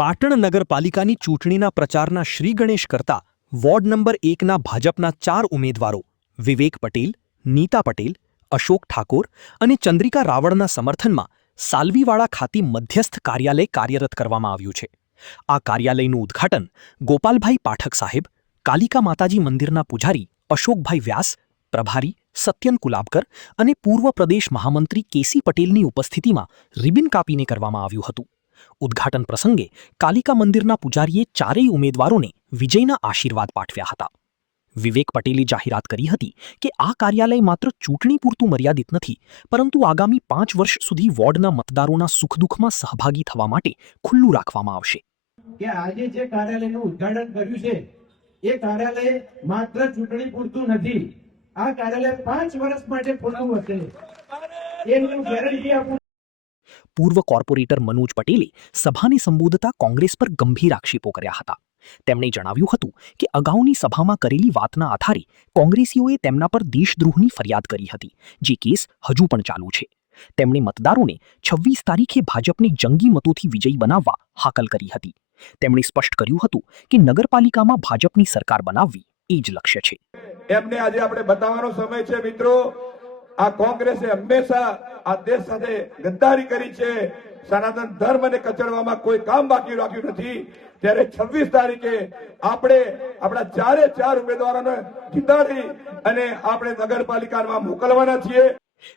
પાટણ નગરપાલિકાની ચૂંટણીના પ્રચારના શ્રી ગણેશ કરતા વોર્ડ નંબર 1ના ભાજપના 4 ઉમેદવારો વિવેક પટેલ, નીતા પટેલ, અશોક ઠાકોર અને ચંદ્રિકા રાવળના સમર્થનમાં સાલવીવાળા ખાતે મધ્યસ્થ કાર્યાલય કાર્યરત કરવામાં આવ્યું છે. આ કાર્યાલયનું ઉદ્ઘાટન ગોપાલભાઈ પાઠક સાહેબ, કાલિકા માતાજી મંદિરના પૂજારી અશોકભાઈ વ્યાસ, પ્રભારી સત્યન કુલાબકર અને પૂર્વ પ્રદેશ મહામંત્રી કેસી પટેલની ઉપસ્થિતિમાં રિબિન કાપીને કરવામાં આવ્યું હતું. ઉદ્ઘાટન પ્રસંગે કાલિકા મંદિરના પૂજારીએ ચારેય ઉમેદવારોને વિજયના આશીર્વાદ પાઠવ્યા હતા. વિવેક પટેલે જાહેરાત કરી હતી કે આ કાર્યાલય માત્ર ચૂંટણી પૂરતું મર્યાદિત નથી, પરંતુ આગામી 5 વર્ષ સુધી વોર્ડના મતદારોના સુખ-દુઃખમાં સહભાગી થવા માટે ખુલ્લું રાખવામાં આવશે. કે આજે જે કાર્યાલયનું ઉદ્ઘાટન કર્યું છે એ કાર્યાલય માત્ર ચૂંટણી પૂરતું નથી. આ કાર્યાલય 5 વર્ષ માટે ખુલ્લું હશે એની ગેરંટી આપું. પૂર્વ કોર્પોરેટર મનોજ પટેલે સભાને સંબોધતા કોંગ્રેસ પર ગંભીર આક્ષેપો કર્યા હતા. તેમણે જણાવ્યું હતું કે અગાઉની સભામાં કરેલી વાતના આધારે કોંગ્રેસીઓએ તેમના પર દેશદ્રોહની ફરિયાદ કરી હતી, જે કેસ હજુ પણ ચાલુ છે. તેમણે મતદારોને 26 તારીખે ભાજપને જંગી મતોથી વિજયી બનાવવા હાકલ કરી હતી. તેમણે સ્પષ્ટ કર્યું હતું કે નગરપાલિકામાં ભાજપની સરકાર બનાવવી એ જ લક્ષ્ય છે. એમને આજે આપણે બતાવવાનો સમય છે મિત્રો. આ કોંગ્રેસે હંમેશા આ દેશ સાથે ગદ્દારી કરી છે. સનાતન ધર્મને કચડવામાં કોઈ કામ બાકી રાખ્યું નથી. ત્યારે 26 તારીખે આપણે આપણા ચારે ઉમેદવારોને જીતાડી અને આપણે નગરપાલિકામાં મોકલવાના છીએ.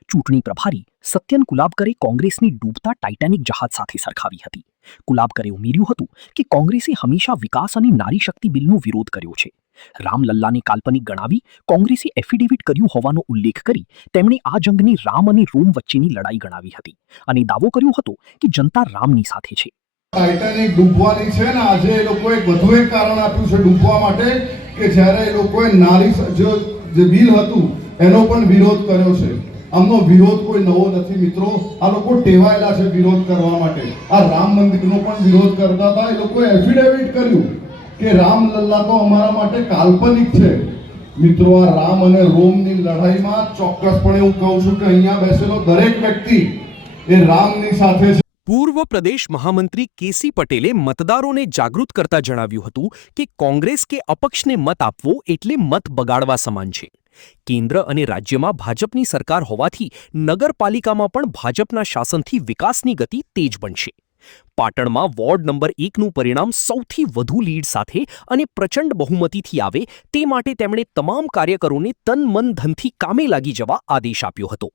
ચૂંટણી પ્રભારી સત્યન કુલાબકરે કોંગ્રેસની ડૂબતા ટાઇટેનિક જહાજ સાથે સરખાવી હતી. કુલાબકરે ઉમેર્યું હતું કે કોંગ્રેસે હંમેશા વિકાસ અને નારી શક્તિ બિલનો વિરોધ કર્યો છે. રામલલ્લાને કાલ્પનિક ગણાવી કોંગ્રેસે એફિડેવિટ કર્યું હોવાનો ઉલ્લેખ કરી તેમણે આ જંગને રામ અને રોમ વચ્ચેની લડાઈ ગણાવી હતી અને દાવો કર્યો હતો કે જનતા રામની સાથે છે. ટાઇટેનિક ડૂબવાની છે ને, આજે એ લોકોએ વધુ એક કારણ આપ્યું છે ડૂબવા માટે કે જ્યારે એ લોકોએ નારી જે બિલ હતું એનો પણ વિરોધ કર્યો છે. આમનો વિરોધ કોઈ નવો નથી મિત્રો. આ લોકો ટેવાયેલા છે વિરોધ કરવા માટે. આ રામ મંદિરનો પણ વિરોધ કરતા હતા. એ લોકોએ એફિડેવિટ કર્યું કે રામલલ્લા તો અમારા માટે કાલ્પનિક છે. મિત્રો, આ રામ અને રોમની લડાઈમાં ચોક્કસપણે હું કહું છું કે અહીંયા બેસેલો દરેક વ્યક્તિ એ રામની સાથે છે. પૂર્વ પ્રદેશ મહામંત્રી કેસી પટેલે મતદારોને જાગૃત કરતા જણાવ્યું હતું કે કોંગ્રેસ કે અપક્ષને મત આપવો એટલે મત બગાડવા સમાન છે. કેન્દ્ર અને રાજ્યમાં ભાજપની સરકાર હોવાથી નગરપાલિકામાં પણ ભાજપના શાસનથી વિકાસની ગતિ તેજ બનશે. પાટણમાં વોર્ડ નંબર 1નું પરિણામ સૌથી વધુ લીડ સાથે અને પ્રચંડ બહુમતીથી આવે તે માટે તેમણે તમામ કાર્યકરોને તન મન ધનથી કામે લાગી જવા આદેશ આપ્યો હતો.